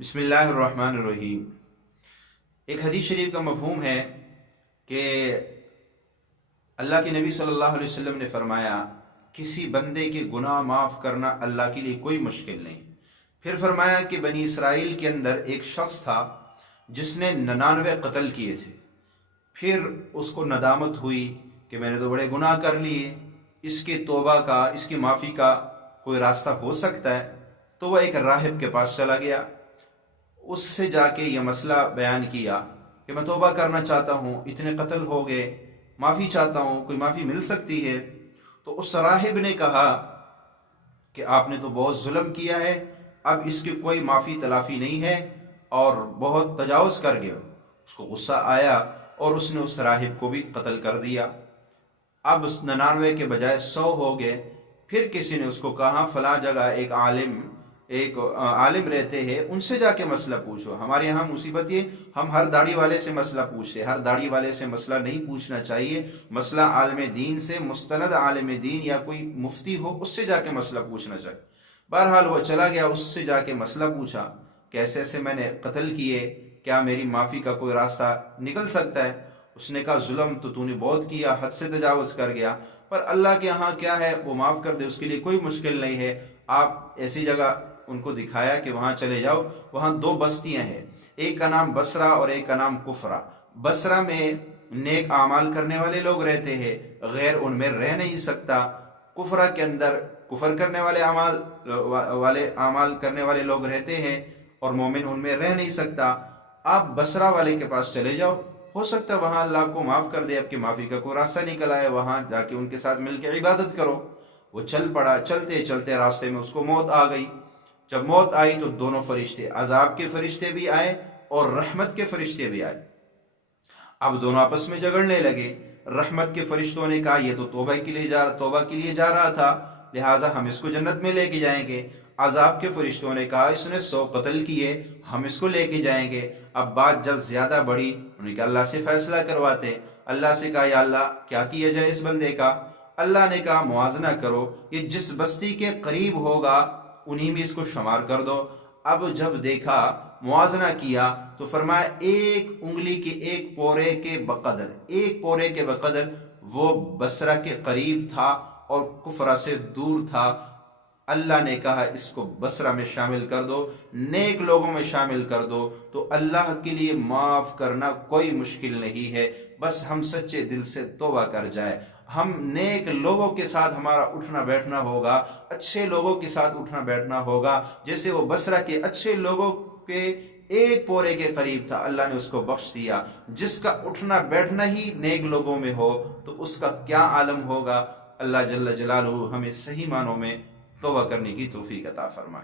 बिस्मिल्लाहिर्रहमानिर्रहीम। एक हदीस शरीफ का मफहूम है कि अल्लाह के नबी सल्लल्लाहु अलैहि वसल्लम ने फरमाया, किसी बंदे के गुनाह माफ़ करना अल्लाह के लिए कोई मुश्किल नहीं। फिर फरमाया कि बनी इसराइल के अंदर एक शख्स था जिसने 99 कत्ल किए थे। फिर उसको नदामत हुई कि मैंने तो बड़े गुनाह कर लिए, इसके तौबा का, इसकी माफ़ी का कोई रास्ता हो सकता है। तो वह एक राहिब के पास चला गया, उससे जाके ये मसला बयान किया कि मैं तौबा करना चाहता हूँ, इतने कत्ल हो गए, माफ़ी चाहता हूँ, कोई माफ़ी मिल सकती है? तो उस राहिब ने कहा कि आपने तो बहुत जुल्म किया है, अब इसकी कोई माफ़ी तलाफ़ी नहीं है और बहुत तजावुज़ कर गए। उसको गुस्सा आया और उसने उस राहिब को भी कत्ल कर दिया। अब 99 के बजाय 100 हो गए। फिर किसी ने उसको कहा फला जगह एक आलिम रहते हैं, उनसे जाके मसला पूछो। हमारे यहाँ मुसीबत ये, हम हर दाढ़ी वाले से मसला पूछते, हर दाढ़ी वाले से मसला नहीं पूछना चाहिए। मसला आलिम दीन से, मुस्तनद आलिम दीन या कोई मुफ्ती हो, उससे जाके मसला पूछना चाहिए। बहरहाल वो चला गया, उससे जाके मसला पूछा, कैसे ऐसे मैंने कत्ल किए, क्या मेरी माफ़ी का कोई रास्ता निकल सकता है? उसने कहा जुल्म तो तूने बहुत किया, हद से तजावुज़ कर गया, पर अल्लाह के यहाँ क्या है, वो माफ़ कर दे, उसके लिए कोई मुश्किल नहीं है। आप ऐसी जगह उनको दिखाया कि वहाँ चले जाओ, वहाँ 2 बस्तियाँ हैं, एक का नाम बसरा और एक का नाम कुफरा। बसरा में नेक आमाल करने वाले लोग रहते हैं, गैर उनमें रह नहीं सकता। कुफरा के अंदर कुफर करने वाले आमाल करने वाले लोग रहते हैं और मोमिन उनमें रह नहीं सकता। आप बसरा वाले के पास चले जाओ, हो सकता है वहाँ अल्लाह को माफ़ कर दे, आपकी माफ़ी का कोई रास्ता निकल आए, वहाँ जाके उनके साथ मिलकर इबादत करो। वो चल पड़ा, चलते चलते रास्ते में उसको मौत आ गई। जब मौत आई तो दोनों फरिश्ते, अजाब के फरिश्ते भी आए और रहमत के फरिश्ते भी आए। अब दोनों आपस में झगड़ने लगे। रहमत के फरिश्तों ने कहा ये तो तौबा के लिए जा रहा था, लिहाजा हम इसको जन्नत में लेके जाएंगे। अजाब के फरिश्तों ने कहा इसने 100 कत्ल किए, हम इसको लेके जाएंगे। अब बात जब ज्यादा बढ़ी, उन्होंने कहा अल्लाह से फैसला करवाते। अल्लाह से कहा या अल्लाह क्या किया जाए इस बंदे का? अल्लाह ने कहा मुआजना करो, ये जिस बस्ती के करीब होगा उन्हीं में इसको शुमार कर दो। अब जब देखा, मुआजना किया, तो फरमाया एक उंगली के एक पोरे के बकदर वो बसरा के करीब था और कुफरा से दूर था। अल्लाह ने कहा इसको बसरा में शामिल कर दो, नेक लोगों में शामिल कर दो। तो अल्लाह के लिए माफ करना कोई मुश्किल नहीं है, बस हम सच्चे दिल से तौबा कर जाए। हम नेक लोगों के साथ हमारा उठना बैठना होगा, अच्छे लोगों के साथ उठना बैठना होगा। जैसे वो बसरा के अच्छे लोगों के एक पोरे के करीब था, अल्लाह ने उसको बख्श दिया। जिसका उठना बैठना ही नेक लोगों में हो तो उसका क्या आलम होगा। अल्लाह जल्ल जलालुहु हमें सही मानों में तौबा करने की तौफीक अता फरमाए।